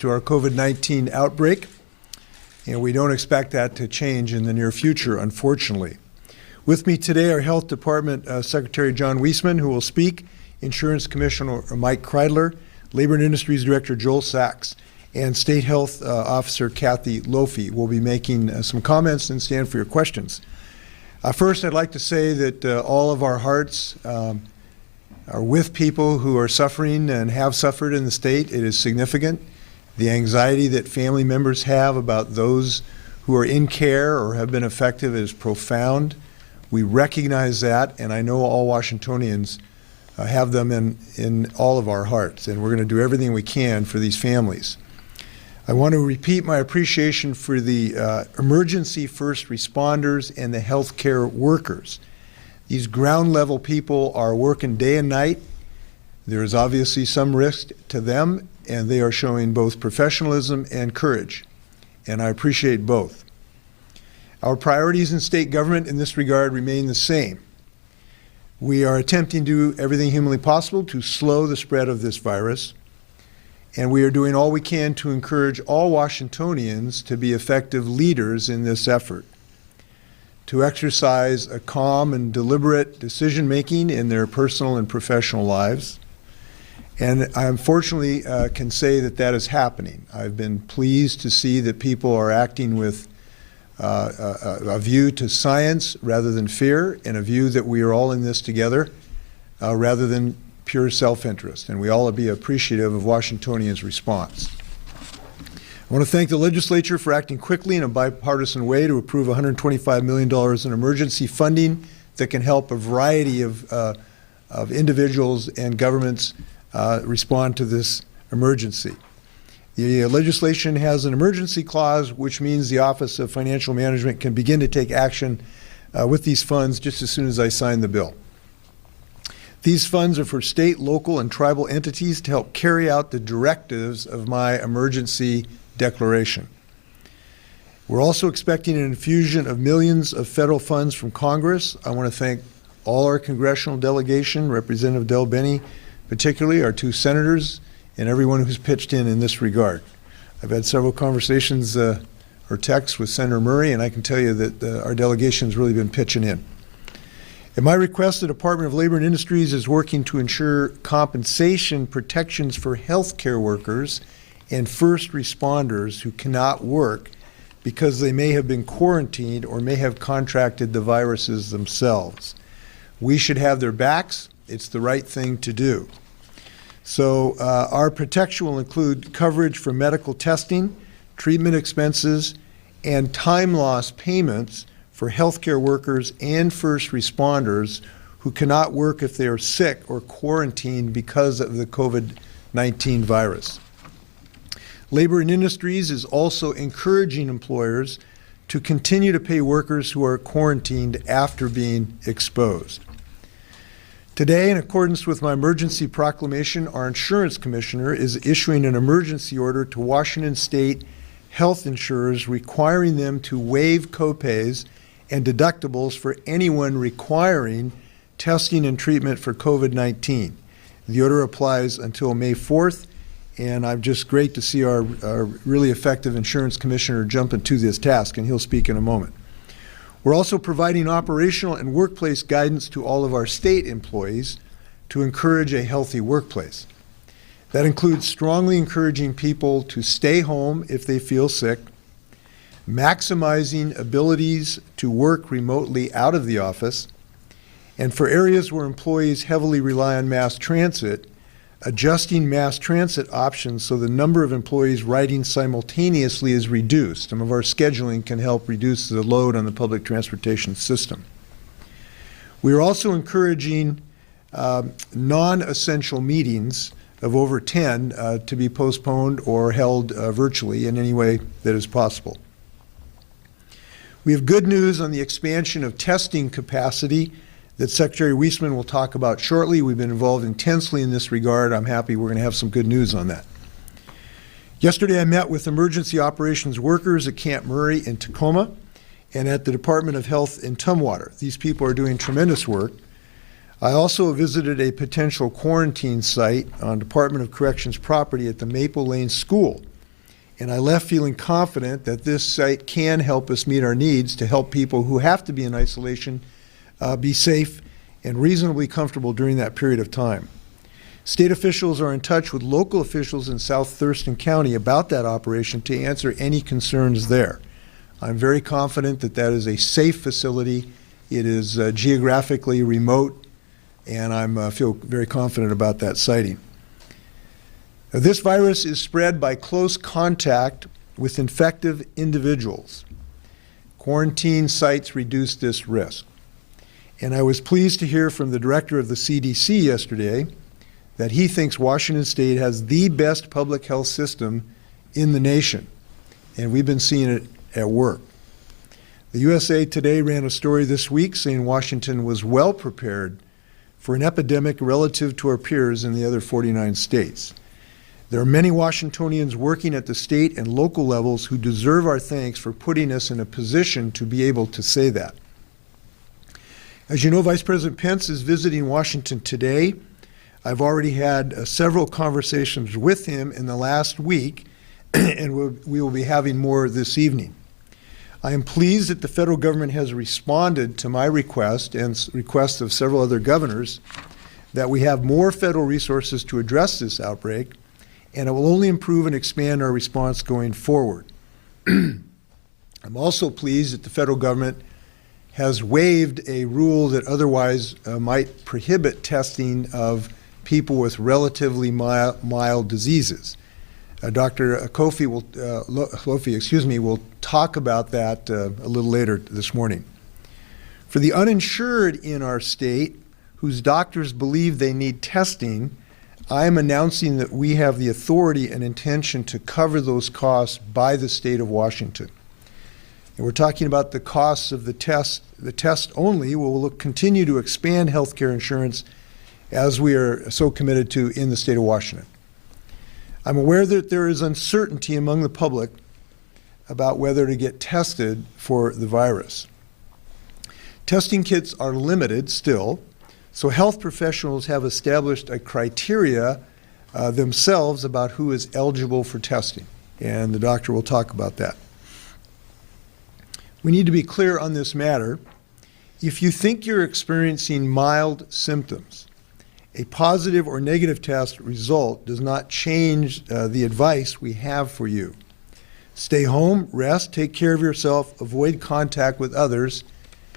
to our COVID-19 outbreak, and we don't expect that to change in the near future, unfortunately. With me today are Health Department Secretary John Weisman, who will speak, Insurance Commissioner Mike Kreidler, Labor and Industries Director Joel Sachs, and State Health Officer Kathy Lofi will be making some comments and stand for your questions. First, I'd like to say that all of our hearts are with people who are suffering and have suffered in the state. It is significant. The anxiety that family members have about those who are in care or have been affected is profound. We recognize that, and I know all Washingtonians have them in all of our hearts, and we're going to do everything we can for these families. I want to repeat my appreciation for the emergency first responders and the healthcare workers. These ground level people are working day and night. There is obviously some risk to them, and they are showing both professionalism and courage, and I appreciate both. Our priorities in state government in this regard remain the same. We are attempting to do everything humanly possible to slow the spread of this virus, and we are doing all we can to encourage all Washingtonians to be effective leaders in this effort, to exercise a calm and deliberate decision-making in their personal and professional lives. And I unfortunately can say that that is happening. I've been pleased to see that people are acting with a view to science rather than fear, and a view that we are all in this together rather than pure self-interest. And we all be appreciative of Washingtonians' response. I want to thank the legislature for acting quickly in a bipartisan way to approve $125 million in emergency funding that can help a variety of individuals and governments respond to this emergency. The legislation has an emergency clause, which means the Office of Financial Management can begin to take action with these funds just as soon as I sign the bill. These funds are for state, local, and tribal entities to help carry out the directives of my emergency declaration. We're also expecting an infusion of millions of federal funds from Congress. I want to thank all our congressional delegation, Representative Del Benny, particularly our two senators, and everyone who's pitched in this regard. I've had several conversations or texts with Senator Murray, and I can tell you that our delegation's really been pitching in. At my request, the Department of Labor and Industries is working to ensure compensation protections for healthcare workers and first responders who cannot work because they may have been quarantined or may have contracted the viruses themselves. We should have their backs. It's the right thing to do. So our protection will include coverage for medical testing, treatment expenses, and time loss payments for healthcare workers and first responders who cannot work if they are sick or quarantined because of the COVID-19 virus. Labor and Industries is also encouraging employers to continue to pay workers who are quarantined after being exposed. Today, in accordance with my emergency proclamation, our insurance commissioner is issuing an emergency order to Washington state health insurers requiring them to waive copays and deductibles for anyone requiring testing and treatment for COVID-19. The order applies until May 4th, and I'm just great to see our really effective insurance commissioner jump into this task, and he'll speak in a moment. We're also providing operational and workplace guidance to all of our state employees to encourage a healthy workplace. That includes strongly encouraging people to stay home if they feel sick, maximizing abilities to work remotely out of the office, and for areas where employees heavily rely on mass transit, adjusting mass transit options so the number of employees riding simultaneously is reduced. Some of our scheduling can help reduce the load on the public transportation system. We are also encouraging non-essential meetings of over 10 to be postponed or held virtually in any way that is possible. We have good news on the expansion of testing capacity that Secretary Weisman will talk about shortly. We've been involved intensely in this regard. I'm happy we're going to have some good news on that. Yesterday, I met with emergency operations workers at Camp Murray in Tacoma and at the Department of Health in Tumwater. These people are doing tremendous work. I also visited a potential quarantine site on Department of Corrections property at the Maple Lane School. And I left feeling confident that this site can help us meet our needs to help people who have to be in isolation be safe and reasonably comfortable during that period of time. State officials are in touch with local officials in South Thurston County about that operation to answer any concerns there. I'm very confident that that is a safe facility. It is geographically remote, and I feel very confident about that siting. This virus is spread by close contact with infected individuals. Quarantine sites reduce this risk. And I was pleased to hear from the director of the CDC yesterday that he thinks Washington State has the best public health system in the nation. And we've been seeing it at work. The USA Today ran a story this week saying Washington was well prepared for an epidemic relative to our peers in the other 49 states. There are many Washingtonians working at the state and local levels who deserve our thanks for putting us in a position to be able to say that. As you know, Vice President Pence is visiting Washington today. I've already had several conversations with him in the last week, and we will be having more this evening. I am pleased that the federal government has responded to my request and requests of several other governors that we have more federal resources to address this outbreak, and it will only improve and expand our response going forward. I'm also pleased that the federal government has waived a rule that otherwise might prohibit testing of people with relatively mild diseases. Dr. Kofi will talk about that a little later this morning. For the uninsured in our state whose doctors believe they need testing, I am announcing that we have the authority and intention to cover those costs by the state of Washington. And we're talking about the costs of the test only. We'll continue to expand health care insurance as we are so committed to in the state of Washington. I'm aware that there is uncertainty among the public about whether to get tested for the virus. Testing kits are limited still, so health professionals have established a criteria themselves about who is eligible for testing, and the doctor will talk about that. We need to be clear on this matter. If you think you're experiencing mild symptoms, a positive or negative test result does not change the advice we have for you. Stay home, rest, take care of yourself, avoid contact with others,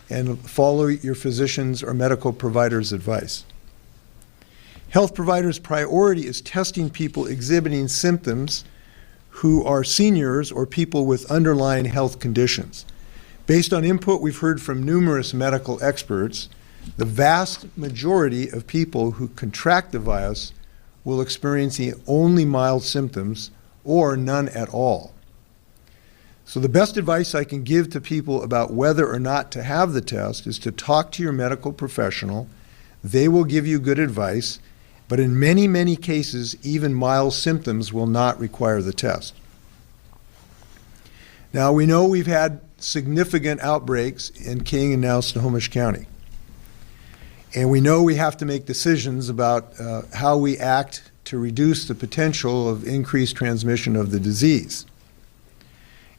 and follow your physician's or medical provider's advice. Health providers' priority is testing people exhibiting symptoms who are seniors or people with underlying health conditions. Based on input we've heard from numerous medical experts, the vast majority of people who contract the virus will experience only mild symptoms or none at all. So the best advice I can give to people about whether or not to have the test is to talk to your medical professional. They will give you good advice, but in many, many cases, even mild symptoms will not require the test. Now, we know we've had significant outbreaks in King and now Snohomish County. And we know we have to make decisions about how we act to reduce the potential of increased transmission of the disease.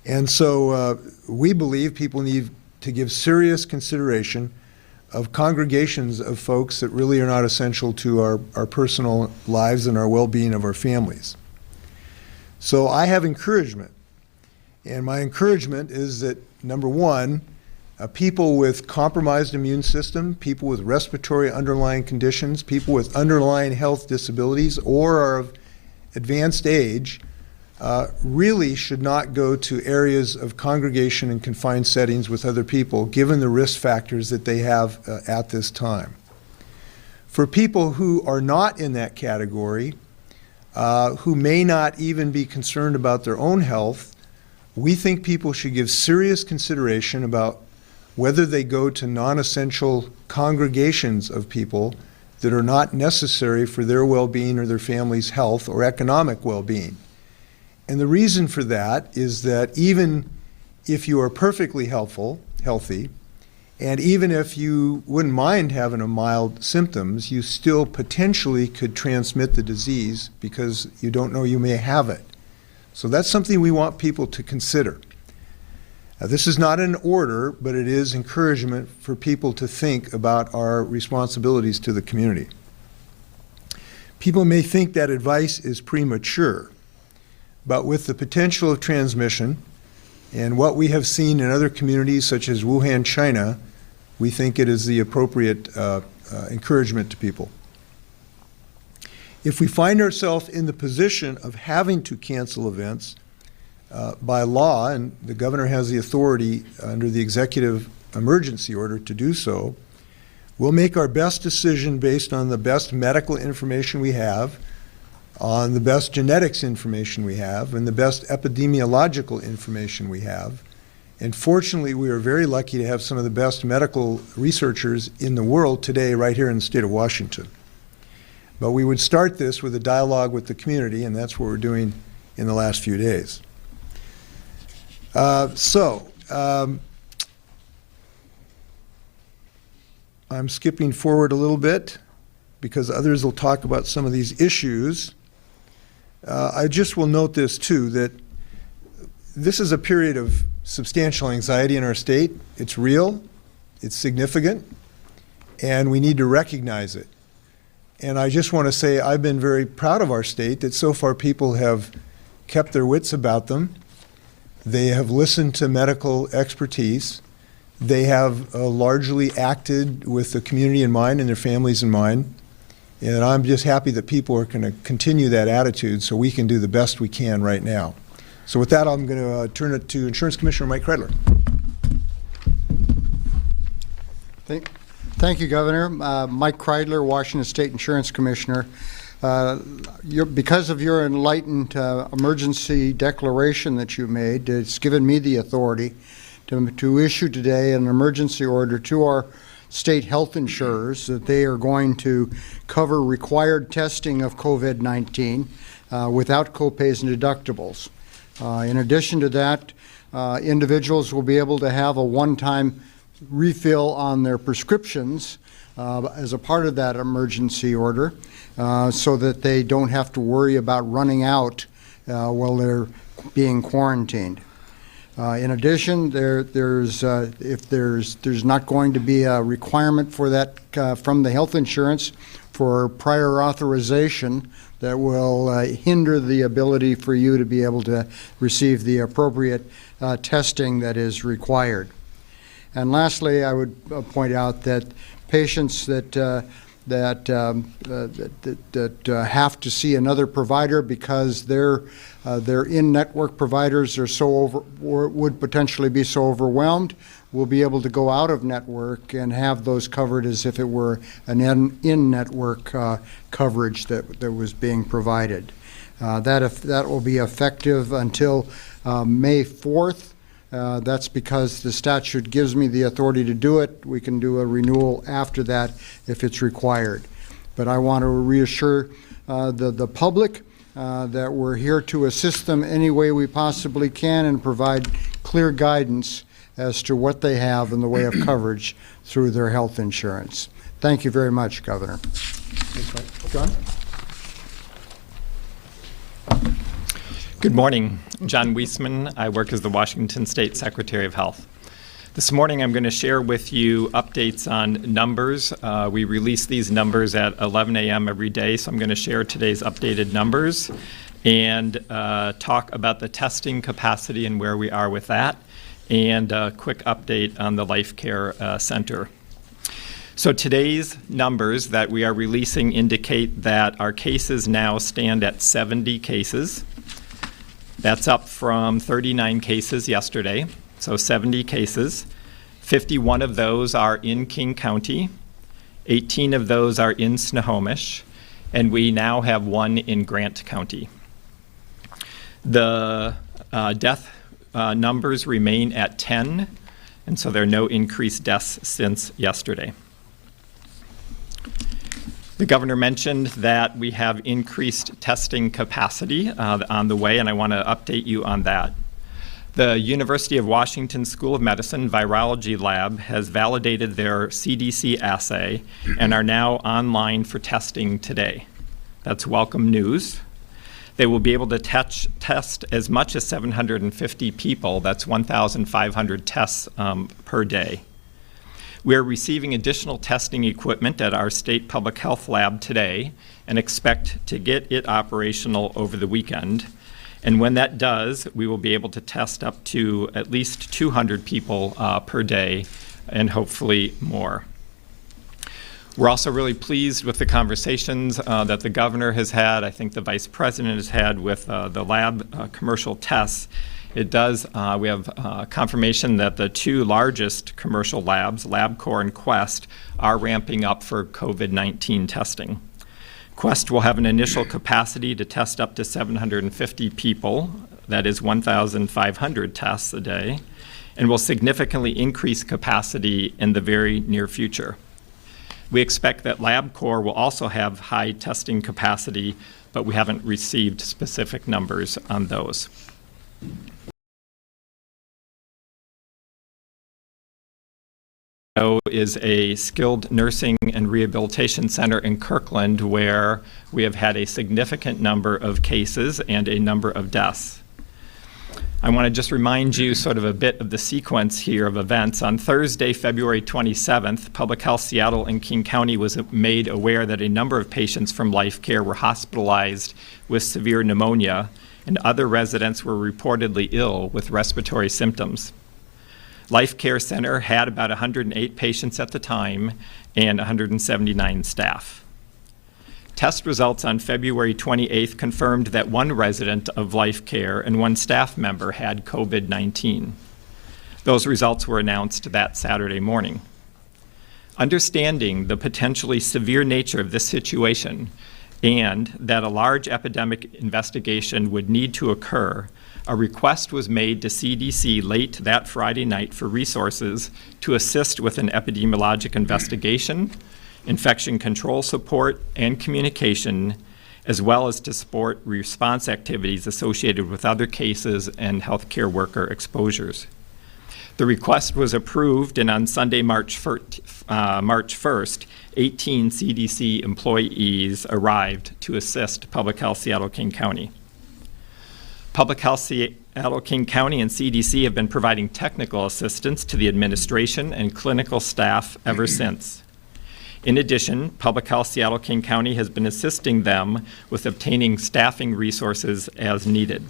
And so we believe people need to give serious consideration of congregations of folks that really are not essential to our personal lives and our well-being of our families. So I have encouragement. And my encouragement is that, number one, people with compromised immune system, people with respiratory underlying conditions, people with underlying health disabilities or are of advanced age really should not go to areas of congregation and confined settings with other people, given the risk factors that they have at this time. For people who are not in that category, who may not even be concerned about their own health, we think people should give serious consideration about whether they go to non-essential congregations of people that are not necessary for their well-being or their family's health or economic well-being. And the reason for that is that even if you are perfectly healthy, and even if you wouldn't mind having a mild symptoms, you still potentially could transmit the disease because you don't know you may have it. So that's something we want people to consider. This is not an order, but it is encouragement for people to think about our responsibilities to the community. People may think that advice is premature, but with the potential of transmission and what we have seen in other communities such as Wuhan, China, we think it is the appropriate encouragement to people. If we find ourselves in the position of having to cancel events by law, and the governor has the authority under the executive emergency order to do so, we'll make our best decision based on the best medical information we have, on the best genetics information we have, and the best epidemiological information we have. And fortunately, we are very lucky to have some of the best medical researchers in the world today right here in the state of Washington. But we would start this with a dialogue with the community, and that's what we're doing in the last few days. I'm skipping forward a little bit because others will talk about some of these issues. I just will note this too, that this is a period of substantial anxiety in our state. It's real, it's significant, and we need to recognize it. And I just want to say I've been very proud of our state that so far people have kept their wits about them. They have listened to medical expertise. They have largely acted with the community in mind and their families in mind. And I'm just happy that people are going to continue that attitude so we can do the best we can right now. So with that, I'm going to turn it to Insurance Commissioner Mike Kreidler. Thank you, Governor. Mike Kreidler, Washington State Insurance Commissioner. Because of your enlightened emergency declaration that you made, it's given me the authority to issue today an emergency order to our state health insurers that they are going to cover required testing of COVID-19 without copays and deductibles. In addition to that, individuals will be able to have a one-time refill on their prescriptions as a part of that emergency order so that they don't have to worry about running out while they're being quarantined. In addition, if there's not going to be a requirement for that from the health insurance for prior authorization that will hinder the ability for you to be able to receive the appropriate testing that is required. And lastly, I would point out that patients that have to see another provider because their in-network providers are would potentially be so overwhelmed, will be able to go out of network and have those covered as if it were an in-network coverage that was being provided. That will be effective until May 4th. That's because the statute gives me the authority to do it. We can do a renewal after that if it's required. But I want to reassure the public that we're here to assist them any way we possibly can and provide clear guidance as to what they have in the way of coverage through their health insurance. Thank you very much, Governor. John? Good morning. John Weisman. I work as the Washington State Secretary of Health. This morning I'm going to share with you updates on numbers. We release these numbers at 11 a.m. every day, so I'm going to share today's updated numbers and talk about the testing capacity and where we are with that, and a quick update on the Life Care Center. So today's numbers that we are releasing indicate that our cases now stand at 70 cases. That's up from 39 cases yesterday, so 70 cases. 51 of those are in King County, 18 of those are in Snohomish, and we now have one in Grant County. The death numbers remain at 10, and so there are no increased deaths since yesterday. The governor mentioned that we have increased testing capacity on the way, and I want to update you on that. The University of Washington School of Medicine Virology Lab has validated their CDC assay and are now online for testing today. That's welcome news. They will be able to test as much as 750 people. That's 1,500 tests per day. We are receiving additional testing equipment at our state public health lab today and expect to get it operational over the weekend. And when that does, we will be able to test up to at least 200 people per day and hopefully more. We're also really pleased with the conversations that the governor has had, I think the vice president has had with the lab commercial tests. We have confirmation that the two largest commercial labs, LabCorp and Quest, are ramping up for COVID-19 testing. Quest will have an initial capacity to test up to 750 people, that is 1,500 tests a day, and will significantly increase capacity in the very near future. We expect that LabCorp will also have high testing capacity, but we haven't received specific numbers on those. Is a skilled nursing and rehabilitation center in Kirkland where we have had a significant number of cases and a number of deaths. I want to just remind you sort of a bit of the sequence here of events. On Thursday, February 27th, Public Health Seattle and King County was made aware that a number of patients from Life Care were hospitalized with severe pneumonia, and other residents were reportedly ill with respiratory symptoms. Life Care Center had about 108 patients at the time and 179 staff. Test results on February 28th confirmed that one resident of Life Care and one staff member had COVID-19. Those results were announced that Saturday morning. Understanding the potentially severe nature of this situation and that a large epidemic investigation would need to occur, a request was made to CDC late that Friday night for resources to assist with an epidemiologic investigation, infection control support, and communication, as well as to support response activities associated with other cases and healthcare worker exposures. The request was approved, and on Sunday, March 1st, 18 CDC employees arrived to assist Public Health Seattle-King County. Public Health Seattle-King County and CDC have been providing technical assistance to the administration and clinical staff ever since. In addition, Public Health Seattle-King County has been assisting them with obtaining staffing resources as needed.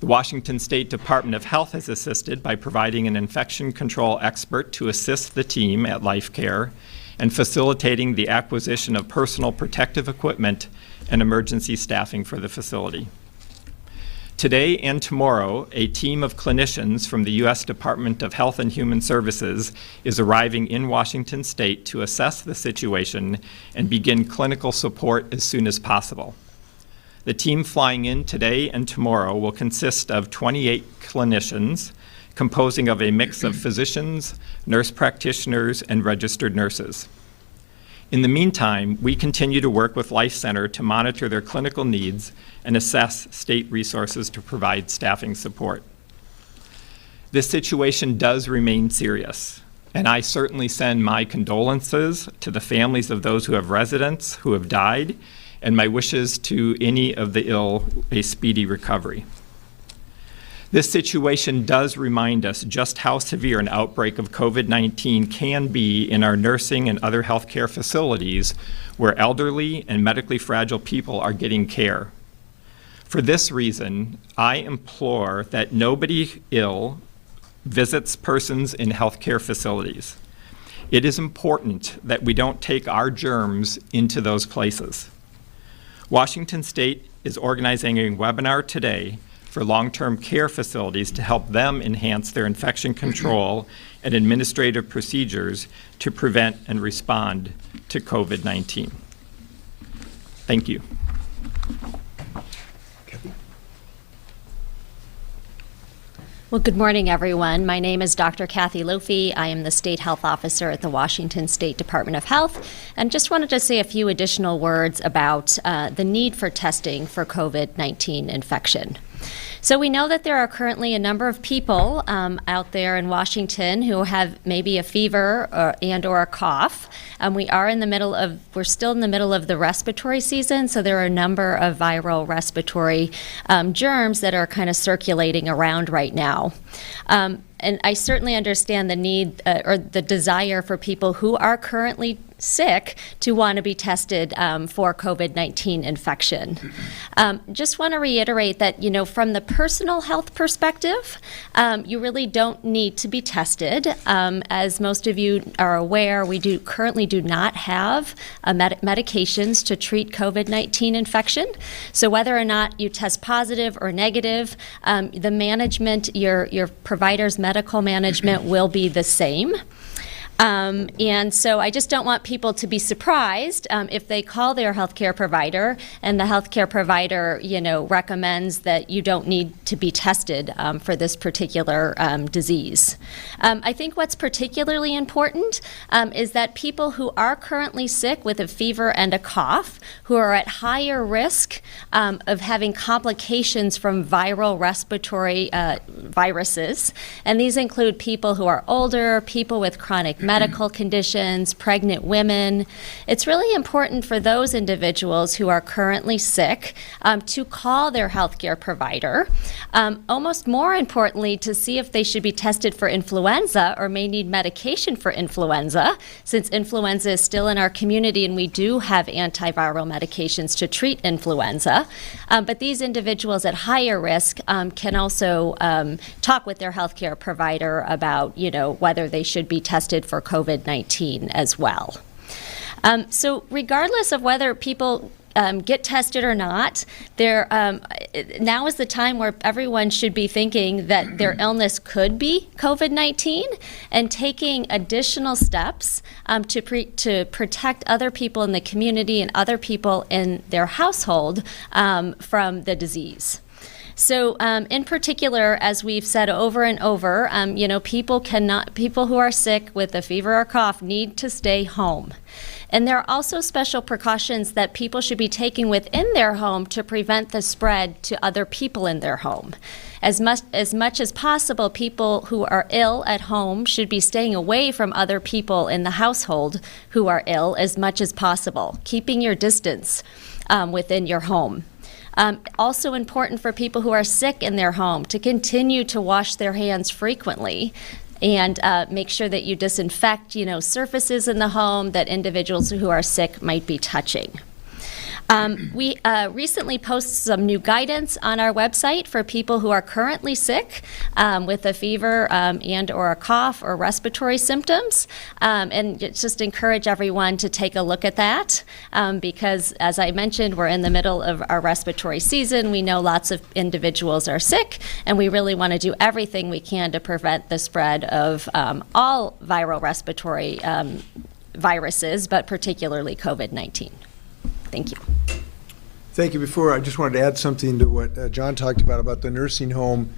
The Washington State Department of Health has assisted by providing an infection control expert to assist the team at Life Care and facilitating the acquisition of personal protective equipment and emergency staffing for the facility. Today and tomorrow, a team of clinicians from the U.S. Department of Health and Human Services is arriving in Washington State to assess the situation and begin clinical support as soon as possible. The team flying in today and tomorrow will consist of 28 clinicians, composing of a mix of physicians, nurse practitioners, and registered nurses. In the meantime, we continue to work with Life Center to monitor their clinical needs and assess state resources to provide staffing support. This situation does remain serious, and I certainly send my condolences to the families of those who have residents who have died, and my wishes to any of the ill a speedy recovery. This situation does remind us just how severe an outbreak of COVID-19 can be in our nursing and other healthcare facilities where elderly and medically fragile people are getting care. For this reason, I implore that nobody ill visits persons in healthcare facilities. It is important that we don't take our germs into those places. Washington State is organizing a webinar today for long-term care facilities to help them enhance their infection control and administrative procedures to prevent and respond to COVID-19. Thank you. Well, good morning, everyone. My name is Dr. Kathy Lofi. I am the State Health Officer at the Washington State Department of Health, and just wanted to say a few additional words about the need for testing for COVID-19 infection. So we know that there are currently a number of people out there in Washington who have maybe a fever or a cough. We're still in the middle of the respiratory season, so there are a number of viral respiratory germs that are kind of circulating around right now. And I certainly understand the need or the desire for people who are currently sick to want to be tested for COVID-19 infection. Just want to reiterate that, from the personal health perspective, you really don't need to be tested. As most of you are aware, we currently do not have medications to treat COVID-19 infection. So whether or not you test positive or negative, the management, your provider's medical management will be the same. And so I just don't want people to be surprised if they call their healthcare provider and the healthcare provider, recommends that you don't need to be tested for this particular disease. I think what's particularly important is that people who are currently sick with a fever and a cough, who are at higher risk of having complications from viral respiratory viruses, and these include people who are older, people with chronic medical conditions, pregnant women. It's really important for those individuals who are currently sick to call their healthcare provider. Almost more importantly, to see if they should be tested for influenza or may need medication for influenza, since influenza is still in our community and we do have antiviral medications to treat influenza. But these individuals at higher risk can also talk with their healthcare provider about, whether they should be tested for COVID-19 as well. So regardless of whether people get tested or not, now is the time where everyone should be thinking that their illness could be COVID-19 and taking additional steps to protect other people in the community and other people in their household from the disease. So in particular, as we've said over and over, people who are sick with a fever or cough need to stay home. And there are also special precautions that people should be taking within their home to prevent the spread to other people in their home. As much as possible, people who are ill at home should be staying away from other people in the household who are ill as much as possible, keeping your distance within your home. Also important for people who are sick in their home to continue to wash their hands frequently and make sure that you disinfect, surfaces in the home that individuals who are sick might be touching. We recently posted some new guidance on our website for people who are currently sick with a fever and or a cough or respiratory symptoms, and just encourage everyone to take a look at that because, as I mentioned, we're in the middle of our respiratory season. We know lots of individuals are sick, and we really want to do everything we can to prevent the spread of all viral respiratory viruses, but particularly COVID-19. Thank you. Thank you. Before, I just wanted to add something to what John talked about the nursing home.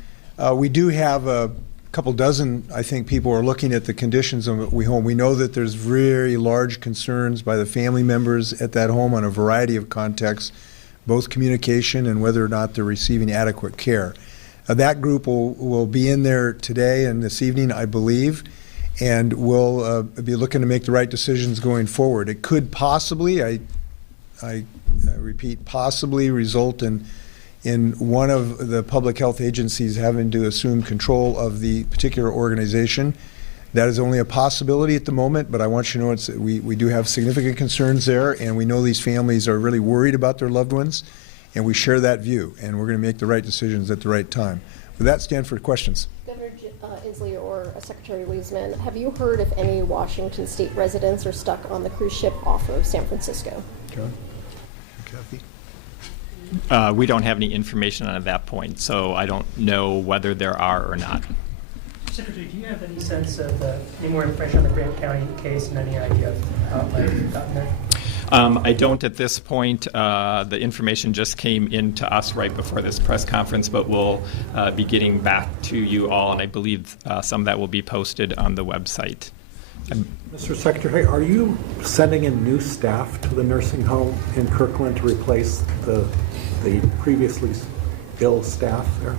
We do have a couple dozen, I think, people are looking at the conditions of the home. We know that there's very large concerns by the family members at that home on a variety of contexts, both communication and whether or not they're receiving adequate care. That group will be in there today and this evening, I believe, and we'll be looking to make the right decisions going forward. It could possibly, I repeat, possibly result in one of the public health agencies having to assume control of the particular organization. That is only a possibility at the moment, but I want you to know we do have significant concerns there, and we know these families are really worried about their loved ones, and we share that view, and we're going to make the right decisions at the right time. With that, stand for questions. Governor Inslee or Secretary Wiesman, have you heard if any Washington State residents are stuck on the cruise ship off of San Francisco? John? Kathy? We don't have any information on that point, so I don't know whether there are or not. Secretary, do you have any sense of any more information on the Grant County case and any idea of how it might have gotten there? I don't at this point. The information just came in to us right before this press conference, but we'll be getting back to you all, and I believe some of that will be posted on the website. Mr. Secretary, are you sending in new staff to the nursing home in Kirkland to replace the previously ill staff there?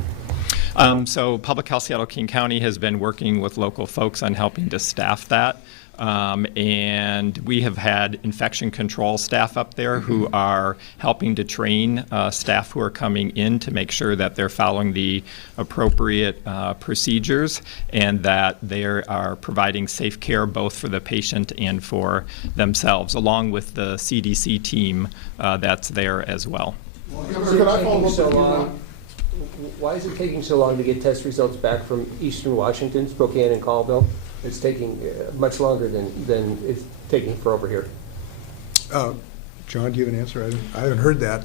So Public Health Seattle King County has been working with local folks on helping to staff that. And we have had infection control staff up there who are helping to train staff who are coming in to make sure that they're following the appropriate procedures and that they are providing safe care both for the patient and for themselves, along with the CDC team that's there as well. Why is it taking so long to get test results back from Eastern Washington, Spokane, and Colville? It's taking much longer than it's taking for over here. John, do you have an answer? I haven't heard that.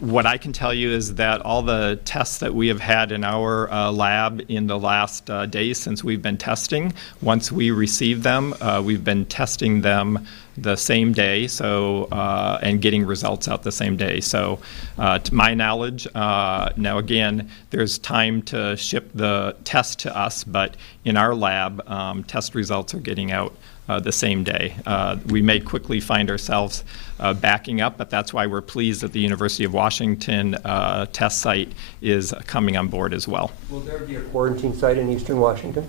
What I can tell you is that all the tests that we have had in our lab in the last days since we've been testing, once we receive them, we've been testing them the same day, so and getting results out the same day. So to my knowledge, now again, there's time to ship the test to us, but in our lab, test results are getting out the same day. We may quickly find ourselves backing up, but that's why we're pleased that the University of Washington test site is coming on board as well. Will there be a quarantine site in Eastern Washington?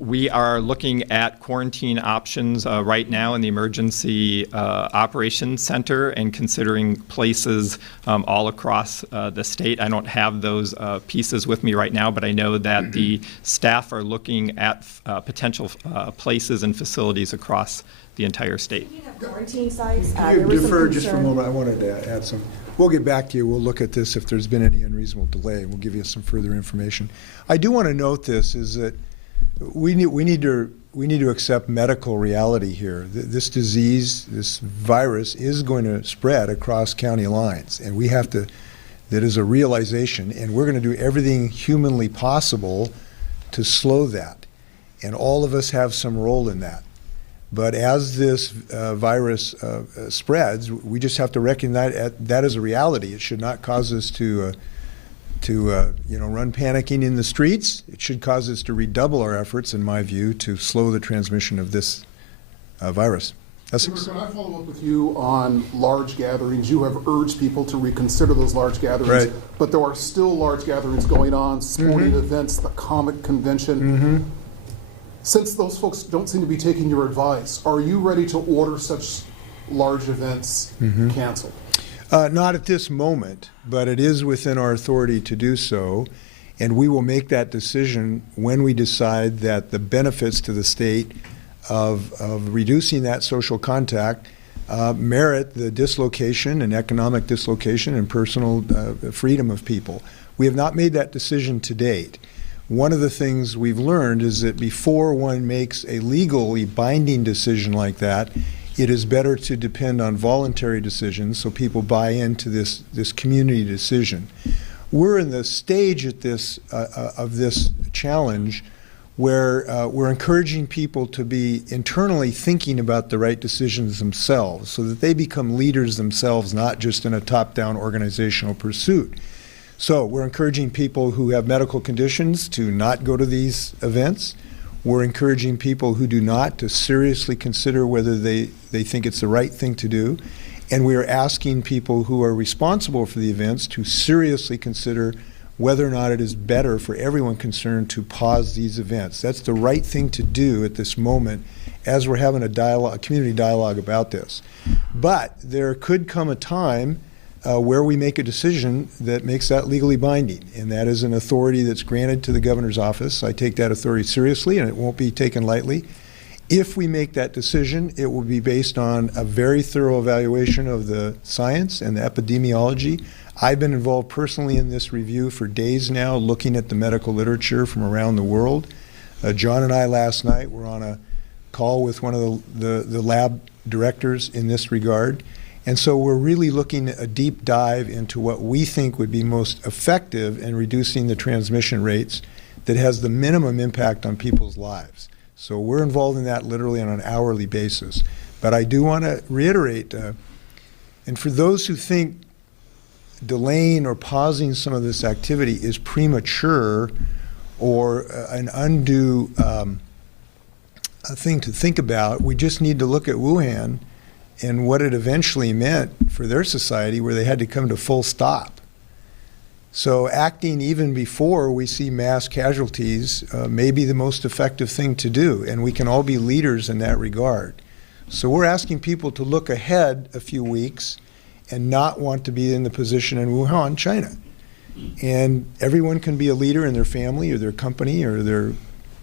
We are looking at quarantine options right now in the Emergency Operations Center and considering places all across the state. I don't have those pieces with me right now, but I know that the staff are looking at potential places and facilities across the entire state. You have quarantine sites. You defer just for a moment. I wanted to add some. We'll get back to you. We'll look at this if there's been any unreasonable delay. We'll give you some further information. I do want to note this is that we need to accept medical reality here. This disease, this virus, is going to spread across county lines, and we have to. That is a realization, and we're going to do everything humanly possible to slow that, and all of us have some role in that. But as this virus spreads, we just have to recognize that as a reality. It should not cause us to run panicking in the streets. It should cause us to redouble our efforts, in my view, to slow the transmission of this virus. Essex? Can I follow up with you on large gatherings? You have urged people to reconsider those large gatherings, right. But there are still large gatherings going on, sporting events, the comic convention. Since those folks don't seem to be taking your advice, are you ready to order such large events canceled? Not at this moment, but it is within our authority to do so, and we will make that decision when we decide that the benefits to the state of reducing that social contact merit the dislocation and economic dislocation and personal freedom of people. We have not made that decision to date. One of the things we've learned is that before one makes a legally binding decision like that, it is better to depend on voluntary decisions so people buy into this community decision. We're in the stage at this of this challenge where we're encouraging people to be internally thinking about the right decisions themselves so that they become leaders themselves, not just in a top-down organizational pursuit. So we're encouraging people who have medical conditions to not go to these events. We're encouraging people who do not to seriously consider whether they think it's the right thing to do. And we are asking people who are responsible for the events to seriously consider whether or not it is better for everyone concerned to pause these events. That's the right thing to do at this moment as we're having a community dialogue about this. But there could come a time where we make a decision that makes that legally binding, and that is an authority that's granted to the governor's office. I take that authority seriously, and it won't be taken lightly. If we make that decision, it will be based on a very thorough evaluation of the science and the epidemiology. I've been involved personally in this review for days now, looking at the medical literature from around the world. John and I last night were on a call with one of the lab directors in this regard. And so we're really looking at a deep dive into what we think would be most effective in reducing the transmission rates that has the minimum impact on people's lives. So we're involved in that literally on an hourly basis. But I do want to reiterate, and for those who think delaying or pausing some of this activity is premature or an undue thing to think about, we just need to look at Wuhan and what it eventually meant for their society, where they had to come to full stop. So acting even before we see mass casualties may be the most effective thing to do, and we can all be leaders in that regard. So we're asking people to look ahead a few weeks and not want to be in the position in Wuhan, China. And everyone can be a leader in their family or their company or their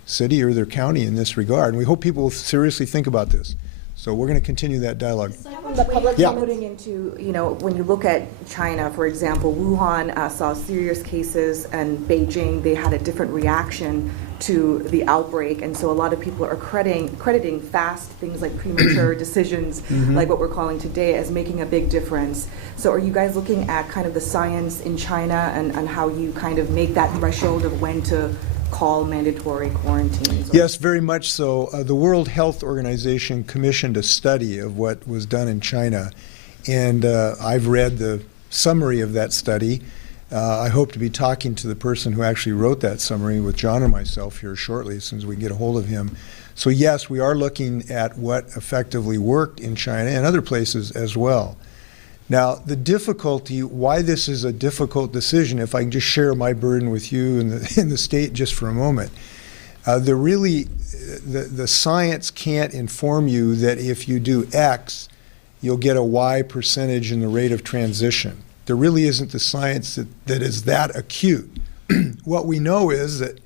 city or their county in this regard. And we hope people will seriously think about this. So we're going to continue that dialogue. The public Yeah. comments- Putting into, when you look at China, for example, Wuhan saw serious cases, and Beijing, they had a different reaction to the outbreak. And so a lot of people are crediting fast things like premature decisions, like what we're calling today, as making a big difference. So are you guys looking at kind of the science in China and how you kind of make that threshold of when to call mandatory quarantines? Yes, very much so. The World Health Organization commissioned a study of what was done in China, and I've read the summary of that study. I hope to be talking to the person who actually wrote that summary with John and myself here shortly, as soon as we get a hold of him. So yes, we are looking at what effectively worked in China and other places as well. Now, the difficulty, why this is a difficult decision, if I can just share my burden with you in the state just for a moment, the science can't inform you that if you do X, you'll get a Y percentage in the rate of transition. There really isn't the science that is that acute. What we know is that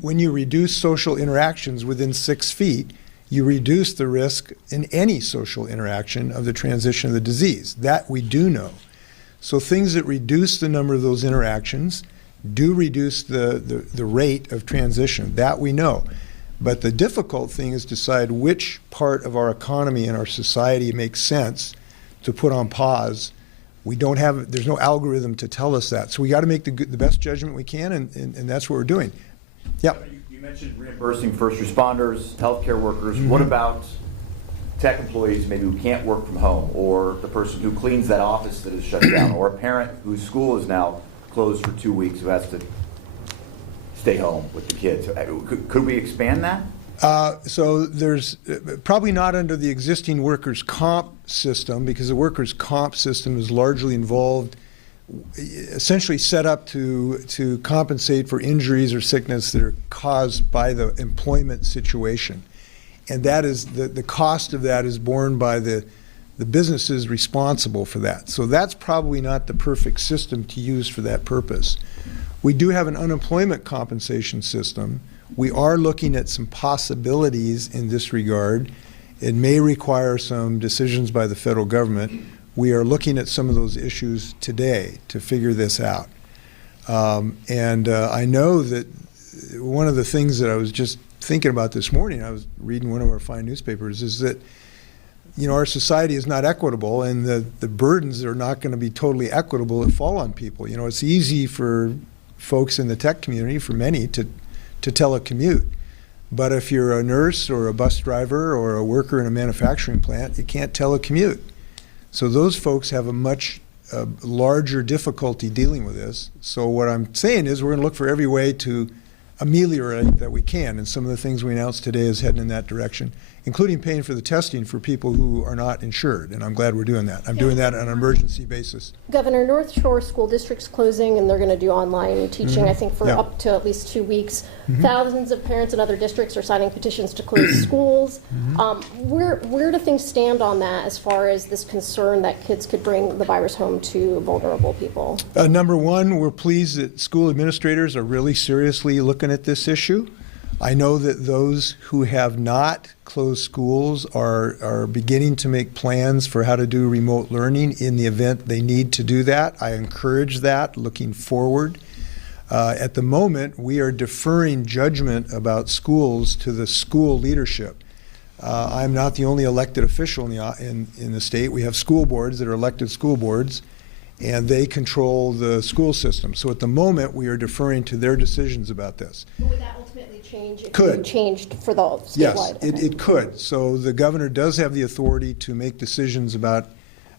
when you reduce social interactions within 6 feet, you reduce the risk in any social interaction of the transition of the disease. That we do know. So things that reduce the number of those interactions do reduce the rate of transition. That we know. But the difficult thing is to decide which part of our economy and our society makes sense to put on pause. There's no algorithm to tell us that. So we got to make the best judgment we can, and that's what we're doing. Yeah. You mentioned reimbursing first responders, healthcare workers. What about tech employees maybe who can't work from home, or the person who cleans that office that is shut down, or a parent whose school is now closed for 2 weeks who has to stay home with the kids? Could we expand that? So there's probably not under the existing workers' comp system, because the workers' comp system is largely involved, essentially set up to compensate for injuries or sickness that are caused by the employment situation. And that is the cost of that is borne by the businesses responsible for that. So that's probably not the perfect system to use for that purpose. We do have an unemployment compensation system. We are looking at some possibilities in this regard. It may require some decisions by the federal government. We are looking at some of those issues today to figure this out. I know that one of the things that I was just thinking about this morning, I was reading one of our fine newspapers, is that our society is not equitable, and the burdens are not going to be totally equitable that fall on people. It's easy for folks in the tech community, for many, to telecommute. But if you're a nurse or a bus driver or a worker in a manufacturing plant, you can't telecommute. So those folks have a much larger difficulty dealing with this. So what I'm saying is we're going to look for every way to ameliorate that we can, and some of the things we announced today is heading in that direction, including paying for the testing for people who are not insured, and I'm glad we're doing that. I'm doing that on an emergency basis. Governor, North Shore school district's closing, and they're going to do online teaching, I think, for up to at least 2 weeks. Thousands of parents in other districts are signing petitions to close schools. Where do things stand on that as far as this concern that kids could bring the virus home to vulnerable people? Number one, we're pleased that school administrators are really seriously looking at this issue. I know that those who have not closed schools are beginning to make plans for how to do remote learning in the event they need to do that. I encourage that, looking forward. At the moment, we are deferring judgment about schools to the school leadership. I'm not the only elected official in the state. We have school boards that are elected school boards, and they control the school system. So at the moment, we are deferring to their decisions about this. Would that ultimately change if Could. you changed for the statewide? Yes, it could. So the governor does have the authority to make decisions about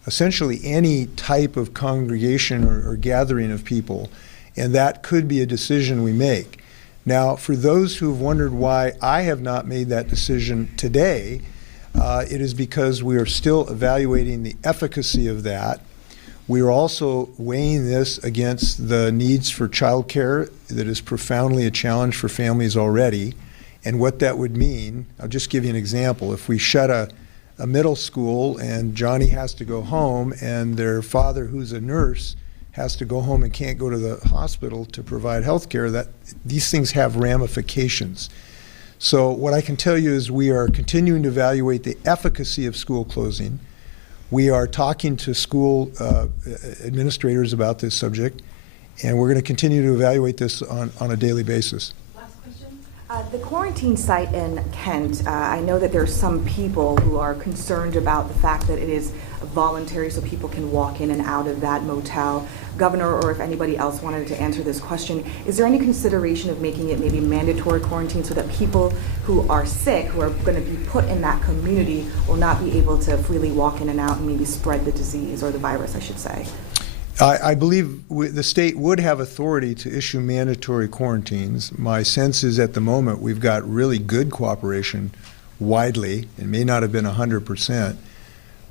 essentially any type of congregation or gathering of people, and that could be a decision we make. Now, for those who have wondered why I have not made that decision today, it is because we are still evaluating the efficacy of that. We are also weighing this against the needs for childcare that is profoundly a challenge for families already, and what that would mean. I'll just give you an example. If we shut a middle school and Johnny has to go home and their father, who's a nurse, has to go home and can't go to the hospital to provide health care, that these things have ramifications. So what I can tell you is we are continuing to evaluate the efficacy of school closing. We are talking to school administrators about this subject, and we're going to continue to evaluate this on a daily basis. Last question. The quarantine site in Kent, I know that there are some people who are concerned about the fact that it is voluntary so people can walk in and out of that motel. Governor, or if anybody else wanted to answer this question, is there any consideration of making it maybe mandatory quarantine so that people who are sick, who are going to be put in that community, will not be able to freely walk in and out and maybe spread the disease, or the virus, I should say? I believe the state would have authority to issue mandatory quarantines. My sense is at the moment we've got really good cooperation widely. It may not have been 100%,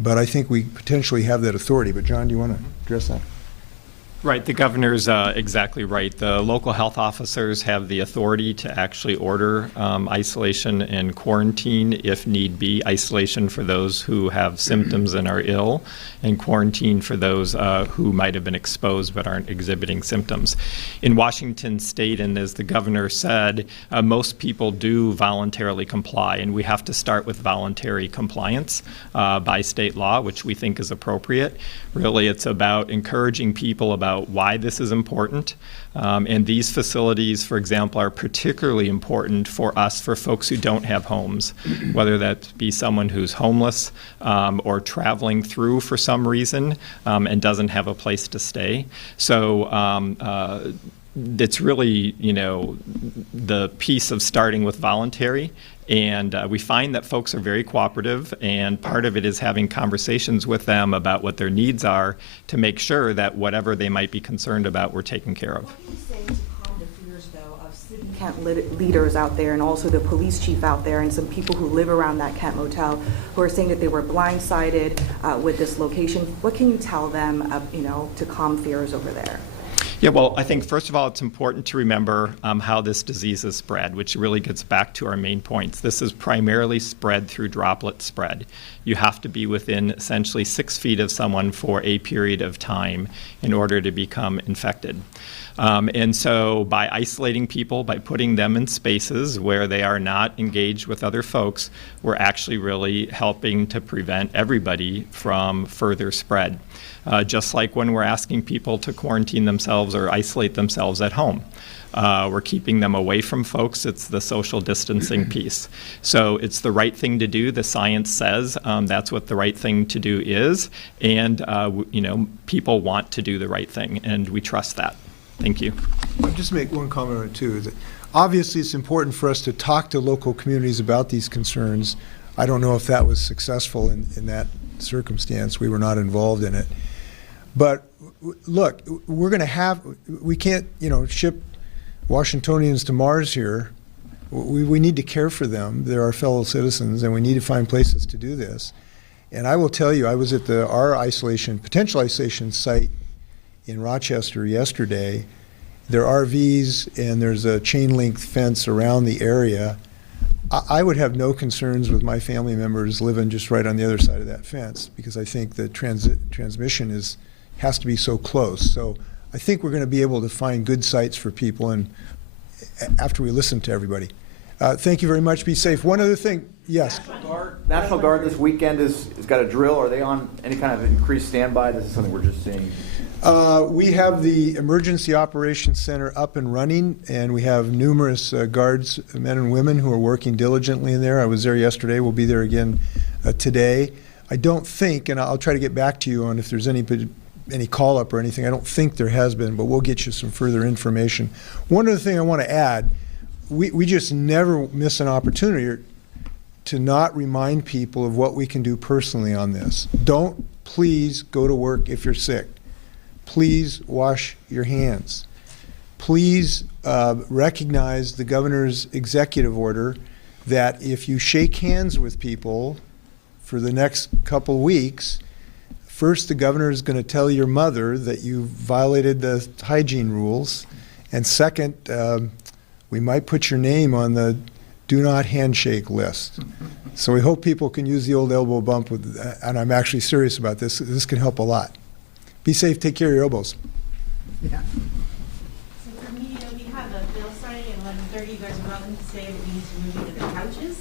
but I think we potentially have that authority. But John, do you want to address that? Right, the governor's exactly right. The local health officers have the authority to actually order isolation and quarantine if need be, isolation for those who have symptoms and are ill, and quarantine for those who might have been exposed but aren't exhibiting symptoms. In Washington State, and as the governor said, most people do voluntarily comply, and we have to start with voluntary compliance by state law, which we think is appropriate. Really, it's about encouraging people about why this is important. And these facilities, for example, are particularly important for us, for folks who don't have homes, whether that be someone who's homeless or traveling through for some reason and doesn't have a place to stay. So it's really, the piece of starting with voluntary. And we find that folks are very cooperative, and part of it is having conversations with them about what their needs are to make sure that whatever they might be concerned about, we're taking care of. What do you say to calm the fears, though, of city Kent leaders out there, and also the police chief out there, and some people who live around that Kent motel who are saying that they were blindsided with this location? What can you tell them, to calm fears over there? Yeah, well, I think first of all, it's important to remember how this disease is spread, which really gets back to our main points. This is primarily spread through droplet spread. You have to be within essentially 6 feet of someone for a period of time in order to become infected. And so by isolating people, by putting them in spaces where they are not engaged with other folks, we're actually really helping to prevent everybody from further spread. Just like when we're asking people to quarantine themselves or isolate themselves at home. We're keeping them away from folks. It's the social distancing piece. So it's the right thing to do. The science says that's what the right thing to do is. And, people want to do the right thing, and we trust that. Thank you. I'll just make one comment on it, too. That obviously, it's important for us to talk to local communities about these concerns. I don't know if that was successful in that circumstance. We were not involved in it. But look, we can't, ship Washingtonians to Mars here. We need to care for them. They're our fellow citizens, and we need to find places to do this. And I will tell you, I was at our potential isolation site in Rochester yesterday. There are RVs, and there's a chain-link fence around the area. I would have no concerns with my family members living just right on the other side of that fence, because I think the transmission has to be so close. So I think we're going to be able to find good sites for people, and after we listen to everybody. Thank you very much. Be safe. One other thing. Yes. National Guard this weekend has got a drill. Are they on any kind of increased standby? This is something we're just seeing. We have the Emergency Operations Center up and running, and we have numerous guards, men and women, who are working diligently in there. I was there yesterday. We'll be there again today. I don't think, and I'll try to get back to you on if there's any call-up or anything. I don't think there has been, but we'll get you some further information. One other thing I want to add, we just never miss an opportunity to not remind people of what we can do personally on this. Don't please go to work if you're sick. Please wash your hands. Please recognize the governor's executive order that if you shake hands with people for the next couple weeks, First, the governor is going to tell your mother that you violated the hygiene rules. And second, we might put your name on the do not handshake list. So we hope people can use the old elbow bump, and I'm actually serious about this. This can help a lot. Be safe, take care of your elbows. So for me, we have a bill signing at 11:30. You guys are welcome to stay, but we need to move you to the couches.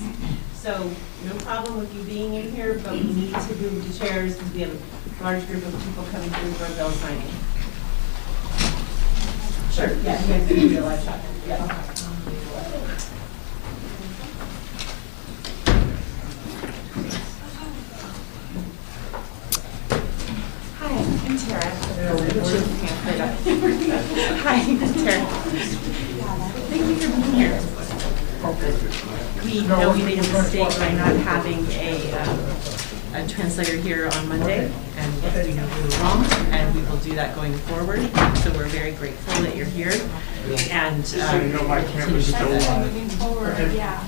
So no problem with you being in here, but we need to move the chairs because we have a large group of people coming through for a bill signing. Sure, yeah, you guys can do a live shot. Yeah. Hi, I'm Tara. Hi, I'm Tara. Thank you for being here. We know we made a mistake by not having a translator here on Monday, and we know we were wrong, and we will do that going forward. So we're very grateful that you're here, and we'll continue to do that. Moving forward, yeah.